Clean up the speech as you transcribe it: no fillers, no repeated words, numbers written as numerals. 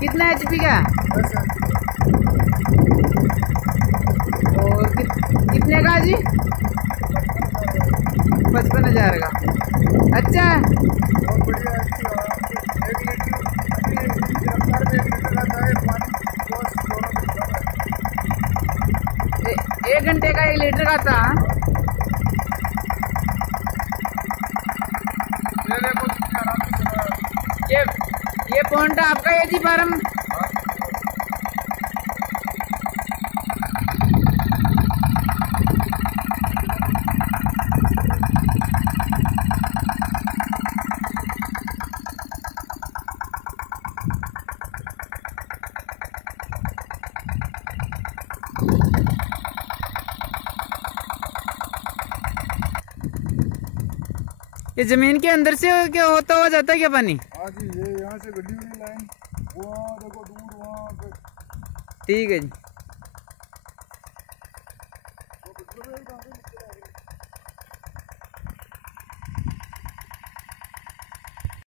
कितना HP का? और कितने का जी? 55,000 का। अच्छा है। 1 घंटे का 1 लीटर का था। ये पॉइंट आपका है जी फार्म? ये जमीन के अंदर से क्या होता हुआ जाता है क्या पानी? हाँ जी, ये यहाँ से गड्डी वाली लाइन वहाँ देखो दूर वहाँ पे। ठीक है जी।